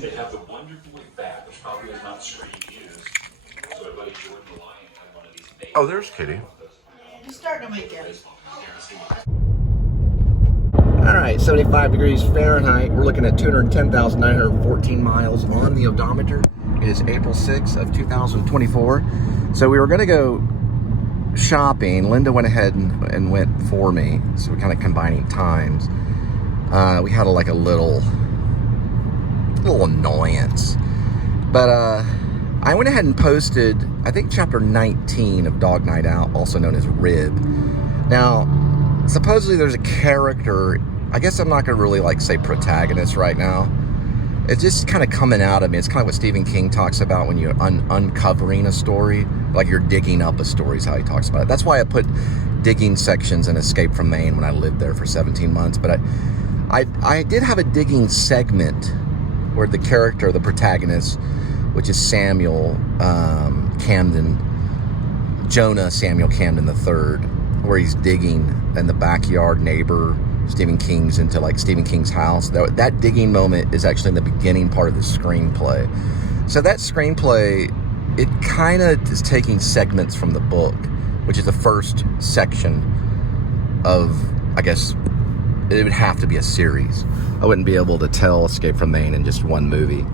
They have the wonderfully fat, which probably is not screen used. So my buddy Jordan the Lion had one of these babies. Oh, there's Kitty. He's starting to make it. All right, 75 degrees Fahrenheit. We're looking at 210,914 miles on the odometer. It is April 6th of 2024. So we were going to go shopping. Linda went ahead and went for me. So we're kind of combining times. We had a little annoyance. But I went ahead and posted, I think, chapter 19 of Dog Night Out, also known as Rib. Now, supposedly there's a character, I guess I'm not going to really say protagonist right now. It's just kind of coming out of me. It's kind of what Stephen King talks about when you're uncovering a story, like you're digging up a story is how he talks about it. That's why I put digging sections in Escape from Maine when I lived there for 17 months. But I did have a digging segment where the character, the protagonist, which is Samuel Camden, Jonah Samuel Camden III, where he's digging in the backyard neighbor Stephen King's into Stephen King's house. That digging moment is actually in the beginning part of the screenplay. So that screenplay, it kind of is taking segments from the book, which is the first section of, I guess, it would have to be a series. I wouldn't be able to tell Escape from Maine in just one movie.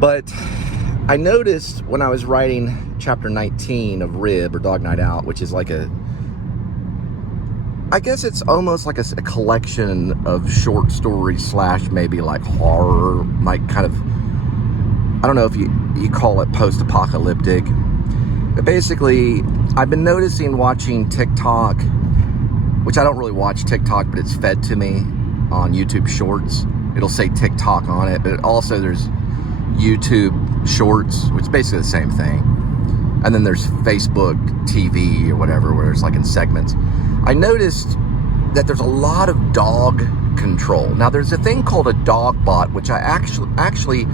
But I noticed when I was writing chapter 19 of Rib, or Dog Night Out, which is I guess it's almost like a collection of short stories / maybe horror, kind of, I don't know if you call it post-apocalyptic. But basically, I've been noticing watching TikTok, which I don't really watch TikTok, but it's fed to me on YouTube Shorts. It'll say TikTok on it, but also there's YouTube Shorts, which is basically the same thing. And then there's Facebook TV or whatever, where it's in segments. I noticed that there's a lot of dog control. Now, there's a thing called a dog bot, which I actually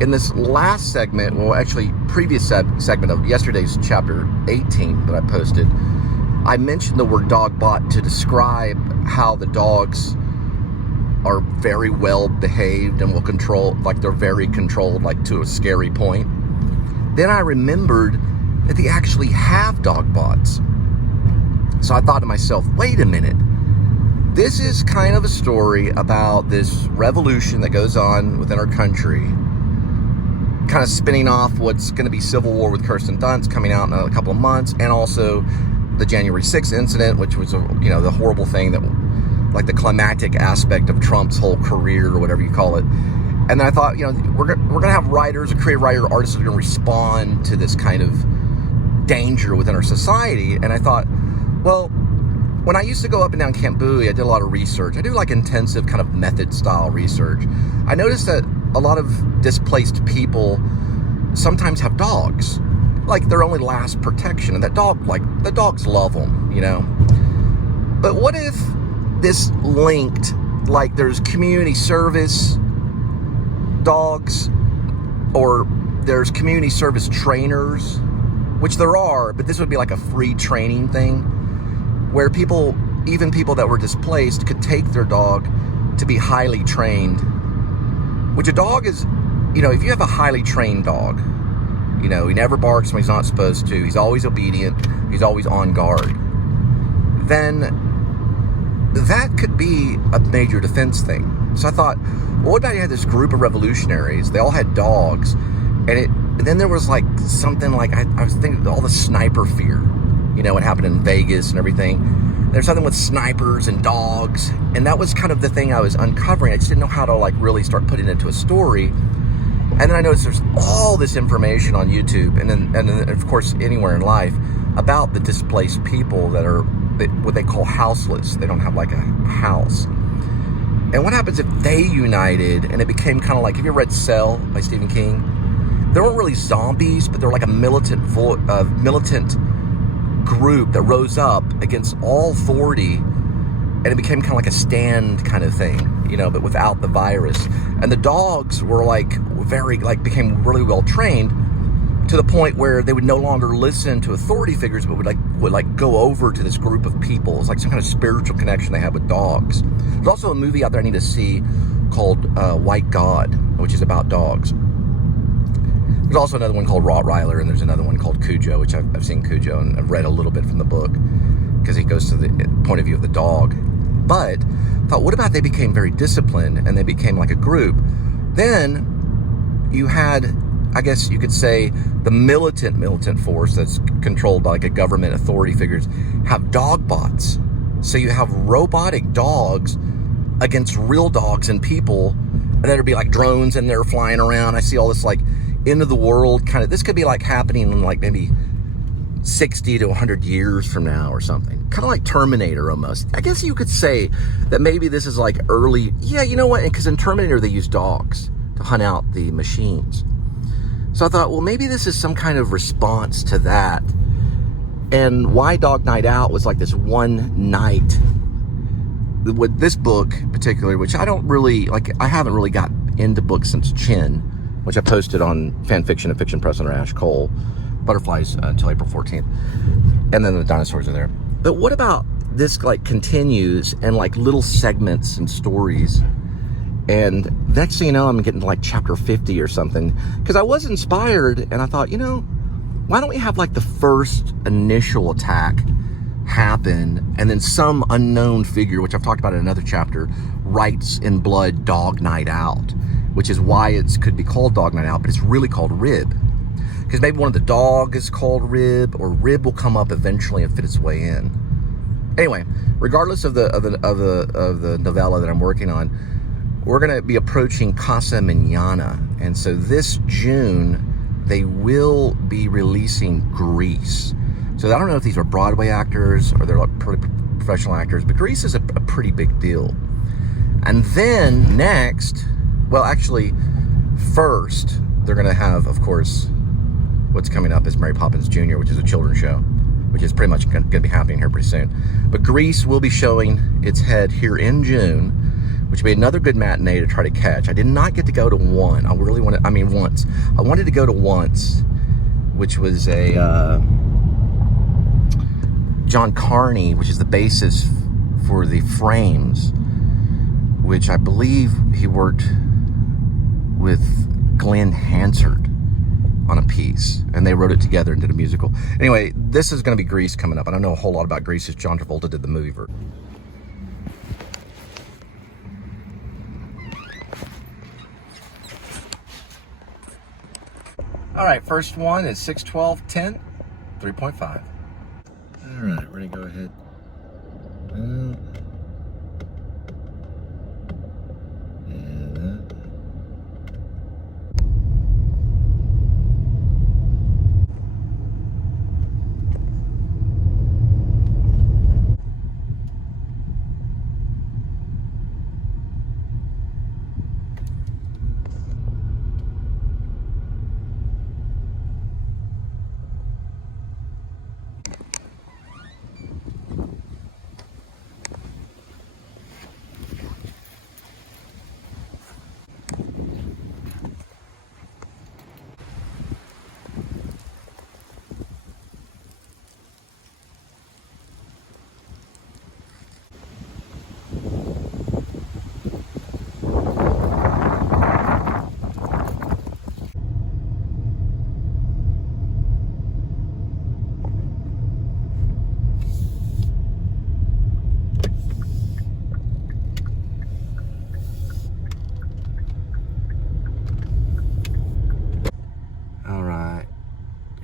in this last segment, previous segment of yesterday's chapter 18 that I posted, I mentioned the word dog bot to describe how the dogs are very well behaved and will control, they're very controlled, to a scary point. Then I remembered that they actually have dog bots. So I thought to myself, wait a minute. This is kind of a story about this revolution that goes on within our country, kind of spinning off what's going to be Civil War with Kirsten Dunst coming out in a couple of months, and also the January 6th incident, which was, the horrible thing that, the climactic aspect of Trump's whole career, or whatever you call it. And then I thought, we're going to have writers, a creative writer, artists that are going to respond to this kind of danger within our society. And I thought, well, when I used to go up and down Camp Bowie, I did a lot of research. I do intensive kind of method style research. I noticed that a lot of displaced people sometimes have dogs, their only last protection, and that dog, the dogs love them, But what if this linked, there's community service dogs, or there's community service trainers, which there are, but this would be a free training thing, where even people that were displaced could take their dog to be highly trained, which a dog is, if you have a highly trained dog, he never barks when he's not supposed to, he's always obedient, he's always on guard, then that could be a major defense thing. So I thought, well, what about you had this group of revolutionaries, they all had dogs, and then there was something I was thinking all the sniper fear, what happened in Vegas and everything. There's something with snipers and dogs, and that was kind of the thing I was uncovering. I just didn't know how to really start putting it into a story. And then I noticed there's all this information on YouTube, and then of course anywhere in life, about the displaced people that are what they call houseless. They don't have a house. And what happens if they united and it became kind of have you ever read Cell by Stephen King? They weren't really zombies, but they're a militant group that rose up against all authority, and it became kind of a stand kind of thing, but without the virus. And the dogs were became really well trained to the point where they would no longer listen to authority figures, but would go over to this group of people. It's some kind of spiritual connection they had with dogs. There's also a movie out there I need to see called White God, which is about dogs. There's also another one called Rottweiler, and there's another one called Cujo, which I've seen Cujo, and I've read a little bit from the book, because he goes to the point of view of the dog. But I thought, what about they became very disciplined, and they became like a group? Then you had, I guess you could say, the militant force that's controlled by like a government authority figures have dog bots. So you have robotic dogs against real dogs and people, and there'd be like drones and they're flying around. I see all this like end of the world kind of, this could be like happening in like maybe 60 to 100 years from now or something. Kind of like Terminator almost. I guess you could say that maybe this is like early, yeah, you know what? Because in Terminator they use dogs to hunt out the machines. So I thought, well, maybe this is some kind of response to that. And why Dog Night Out was like this one night. With this book particularly, which I don't really, like, I haven't really got into books since Chin, which I posted on Fanfiction at Fiction Press under Ash Cole. Butterflies until April 14th. And then the dinosaurs are there. But what about this, like, continues and like little segments and stories? And next thing you know, I'm getting to like chapter 50 or something. Because I was inspired and I thought, you know, why don't we have like the first initial attack happen, and then some unknown figure, which I've talked about in another chapter, writes in blood Dog Night Out, which is why it could be called Dog Night Out, but it's really called Rib. Because maybe one of the dog is called Rib, or Rib will come up eventually and fit its way in. Anyway, regardless of the novella that I'm working on, we're going to be approaching Casa Mañana, and so this June they will be releasing Grease. So I don't know if these are Broadway actors or they're like professional actors, but Grease is a pretty big deal. And then next, well, actually, first, they're going to have, of course, what's coming up is Mary Poppins Jr., which is a children's show, which is pretty much going to be happening here pretty soon. But Grease will be showing its head here in June, which will be another good matinee to try to catch. I did not get to go to one. I really wanted, I mean, once. I wanted to go to once, which was a John Carney, which is the basis for the Frames, which I believe he worked with Glenn Hansard on a piece, and they wrote it together and did a musical. Anyway, this is going to be Grease coming up. I don't know a whole lot about Grease, as John Travolta did the movie version. All right, first one is 6/12/10, 3.5. All right, we're gonna go ahead. And that.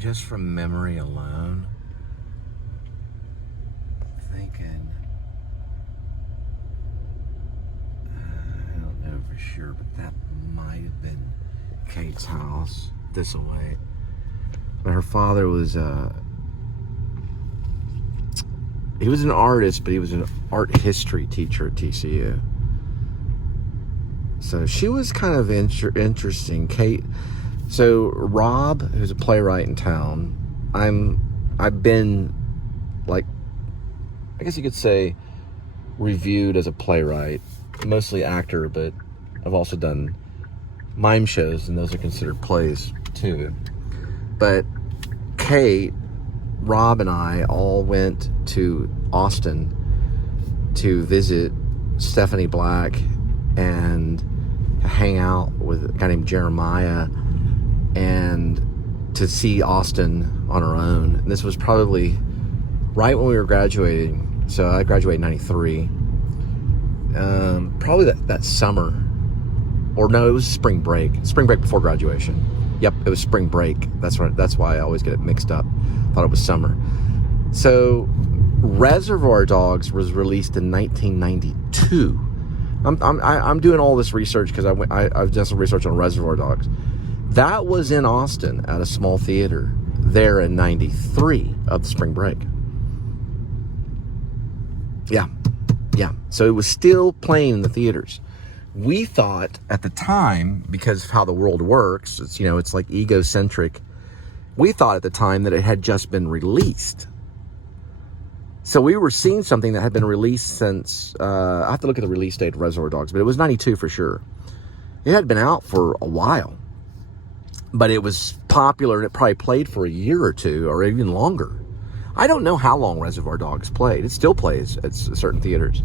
Just from memory alone, thinking, I don't know for sure, but that might have been Kate's house this away. But her father was, he was an artist, but he was an art history teacher at TCU. So she was kind of interesting. Kate. So Rob, who's a playwright in town, I've been, like, I guess you could say, reviewed as a playwright, mostly actor, but I've also done mime shows, and those are considered plays too. But Kate, Rob, and I all went to Austin to visit Stephanie Black and hang out with a guy named Jeremiah and to see Austin on our own. And this was probably right when we were graduating. So I graduated in 93. Probably that summer. Or no, it was spring break. Spring break before graduation. Yep, it was spring break. That's why I always get it mixed up. Thought it was summer. So Reservoir Dogs was released in 1992. I'm doing all this research because I've done some research on Reservoir Dogs. That was in Austin at a small theater there in 93 of the spring break. Yeah. So it was still playing in the theaters. We thought at the time, because of how the world works, it's like egocentric. We thought at the time that it had just been released. So we were seeing something that had been released since, I have to look at the release date of Reservoir Dogs, but it was 92 for sure. It had been out for a while, but it was popular and it probably played for a year or two or even longer. I don't know how long Reservoir Dogs played. It still plays at certain theaters.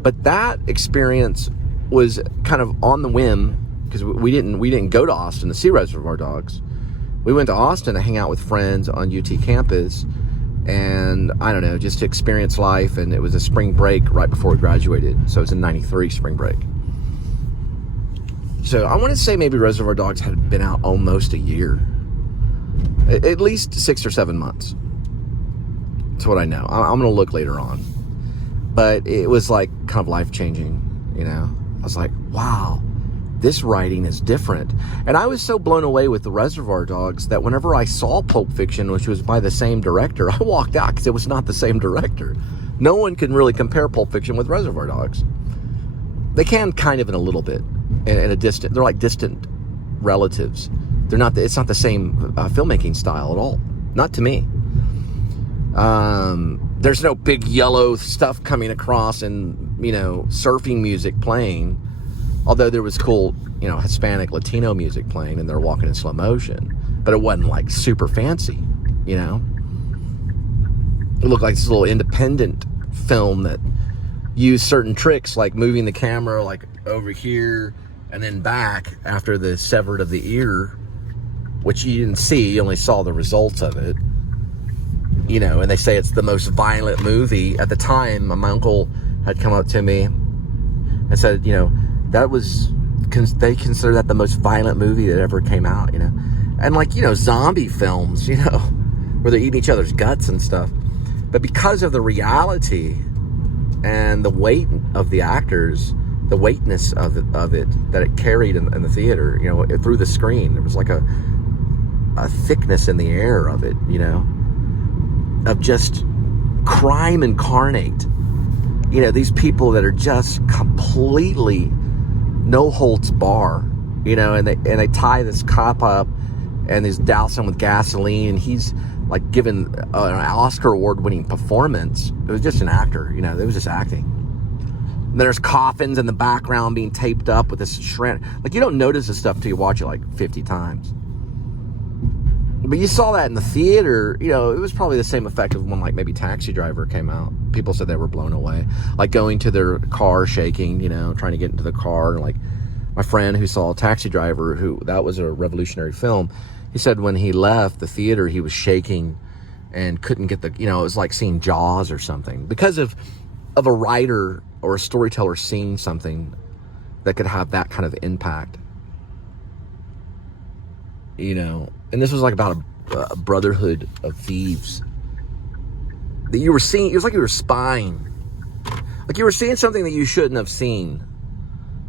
But that experience was kind of on the whim, because we didn't go to Austin to see Reservoir Dogs. We went to Austin to hang out with friends on UT campus, and I don't know, just to experience life. And it was a spring break right before we graduated, so it was in '93 spring break. So I want to say maybe Reservoir Dogs had been out almost a year, at least 6 or 7 months. That's what I know. I'm going to look later on. But it was like kind of life-changing, I was like, wow, this writing is different. And I was so blown away with the Reservoir Dogs that whenever I saw Pulp Fiction, which was by the same director, I walked out because it was not the same director. No one can really compare Pulp Fiction with Reservoir Dogs. They can kind of in a little bit, in a distant, they're like distant relatives. It's not the same filmmaking style at all. Not to me. There's no big yellow stuff coming across and, surfing music playing. Although there was cool, Hispanic, Latino music playing and they're walking in slow motion. But it wasn't like super fancy, It looked like this little independent film that used certain tricks like moving the camera like over here and then back after the severed of the ear, which you didn't see, you only saw the results of it. And they say it's the most violent movie. At the time, my uncle had come up to me and said, they consider that the most violent movie that ever came out, And like, zombie films, where they're eating each other's guts and stuff. But because of the reality and the weight of the actors, the weightness of it that it carried in the theater, through the screen, there was like a thickness in the air of it, of just crime incarnate. These people that are just completely no holds bar, and they tie this cop up and they douse him with gasoline, and he's like given an Oscar award-winning performance. It was just an actor, it was just acting. And there's coffins in the background being taped up with this shred. Like, you don't notice this stuff till you watch it like 50 times. But you saw that in the theater, it was probably the same effect of when like maybe Taxi Driver came out. People said they were blown away. Like going to their car shaking, trying to get into the car. Like my friend who saw Taxi Driver, that was a revolutionary film. He said when he left the theater, he was shaking and couldn't get it was like seeing Jaws or something. Because of a writer or a storyteller seeing something that could have that kind of impact. And this was like about a brotherhood of thieves that you were seeing. It was like you were spying, like you were seeing something that you shouldn't have seen,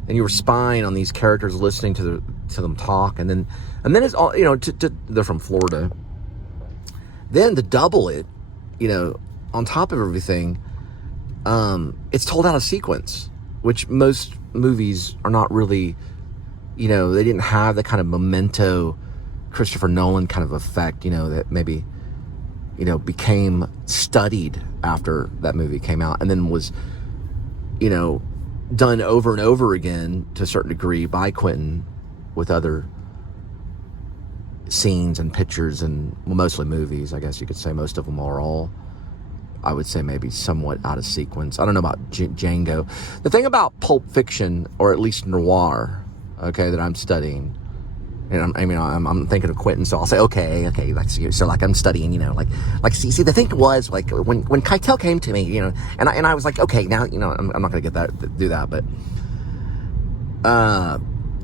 and you were spying on these characters, listening to them talk. And then it's all, they're from Florida. Then to double it, on top of everything, it's told out of sequence, which most movies are not really, they didn't have the kind of memento Christopher Nolan kind of effect, that maybe, became studied after that movie came out, and then was, done over and over again to a certain degree by Quentin with other scenes and pictures and mostly movies. I guess you could say most of them are all I would say maybe somewhat out of sequence. I don't know about Django. The thing about Pulp Fiction, or at least noir, okay, that I'm studying, and I'm thinking of Quentin, so I'll say, okay, like, so like I'm studying, you know, like see, the thing was, like, when Keitel came to me, you know, and I was like, okay, now, you know, I'm not gonna do that, but,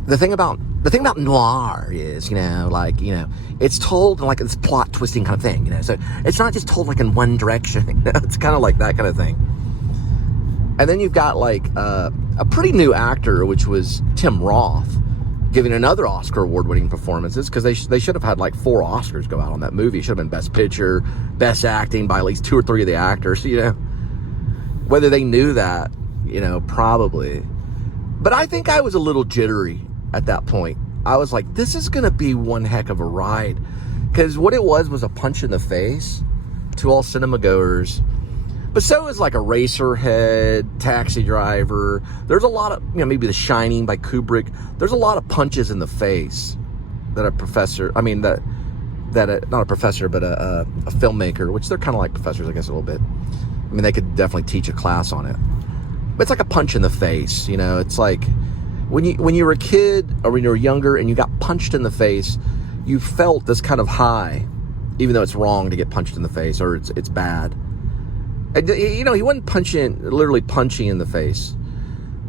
the thing about noir is, you know, like, you know, it's told like this plot twisting kind of thing, you know, so it's not just told like in one direction, you know? It's kind of like that kind of thing. And then you've got like a pretty new actor, which was Tim Roth, giving another Oscar award-winning performances, because they should have had like 4 Oscars go out on that movie. It should have been Best Picture, Best Acting by at least 2 or 3 of the actors, you know. Whether they knew that, you know, probably. But I think I was a little jittery at that point. I was like, this is going to be one heck of a ride. Because what it was a punch in the face to all cinema goers. But so is like Eraserhead, Taxi Driver. There's a lot of, you know, maybe The Shining by Kubrick. There's a lot of punches in the face that a professor, not a professor, but a filmmaker, which they're kind of like professors, I guess, a little bit. I mean, they could definitely teach a class on it. But it's like a punch in the face, you know. It's like when you were a kid or when you were younger and you got punched in the face, you felt this kind of high, even though it's wrong to get punched in the face, or it's bad. And, you know, he wasn't literally punching in the face,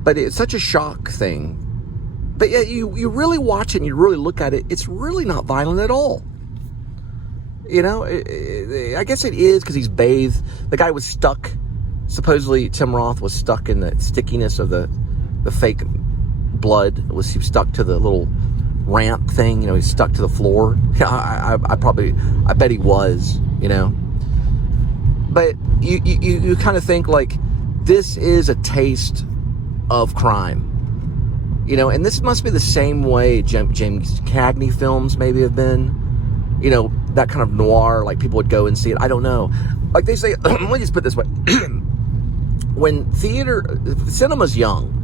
but it's such a shock thing. But yeah, you really watch it and you really look at it, it's really not violent at all. You know, I guess it is because he's bathed. The guy was stuck. Supposedly, Tim Roth was stuck in the stickiness of the fake blood. He was stuck to the little ramp thing. You know, he's stuck to the floor. I bet he was, you know. But you kind of think, like, this is a taste of crime. You know, and this must be the same way James Cagney films maybe have been. You know, that kind of noir, like people would go and see it. I don't know. Like they say, let me just put it this way. When cinema's young.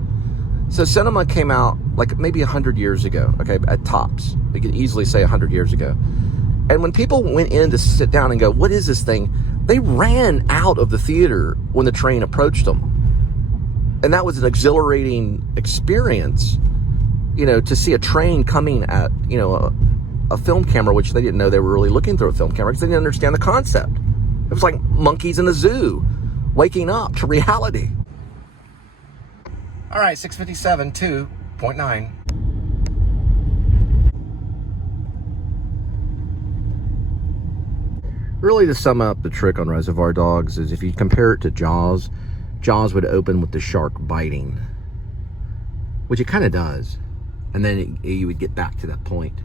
So cinema came out like maybe 100 years ago, okay, at tops. We could easily say 100 years ago. And when people went in to sit down and go, what is this thing? They ran out of the theater when the train approached them. And that was an exhilarating experience, you know, to see a train coming at, you know, a film camera, which they didn't know they were really looking through a film camera because they didn't understand the concept. It was like monkeys in a zoo waking up to reality. All right, 657, 2.9. Really, to sum up the trick on Reservoir Dogs is if you compare it to Jaws, Jaws would open with the shark biting, which it kind of does. And then you would get back to that point.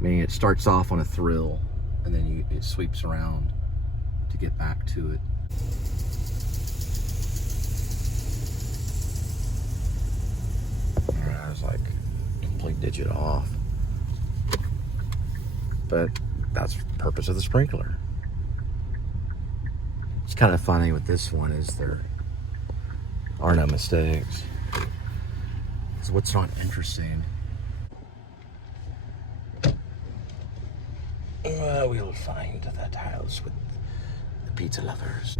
Meaning it starts off on a thrill, and then it sweeps around to get back to it. I was like, complete digit off. But that's the purpose of the sprinkler. It's kind of funny with this one is there are no mistakes. So what's not interesting? We'll find that house with the pizza lovers.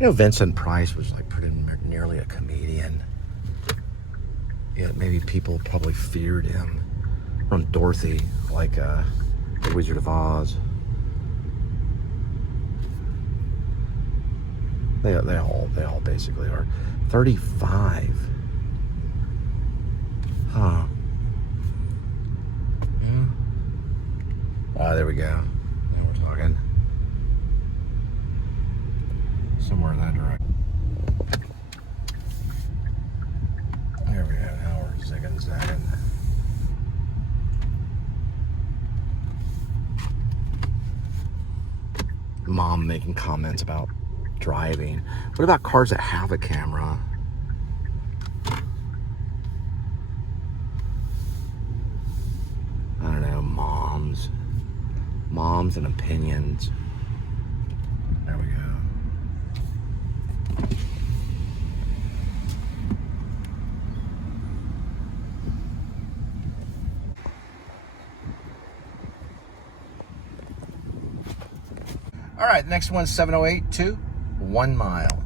You know, Vincent Price was like pretty nearly a comedian. Yeah, maybe people probably feared him. From Dorothy, like the Wizard of Oz. They all basically are. 35. Huh. There we go. Now we're talking. Somewhere in that direction. There we go. Now we're zigging zagging. Mom making comments about driving. What about cars that have a camera? I don't know, moms and opinions. There we go. All right, next one's 708 to 1 mile.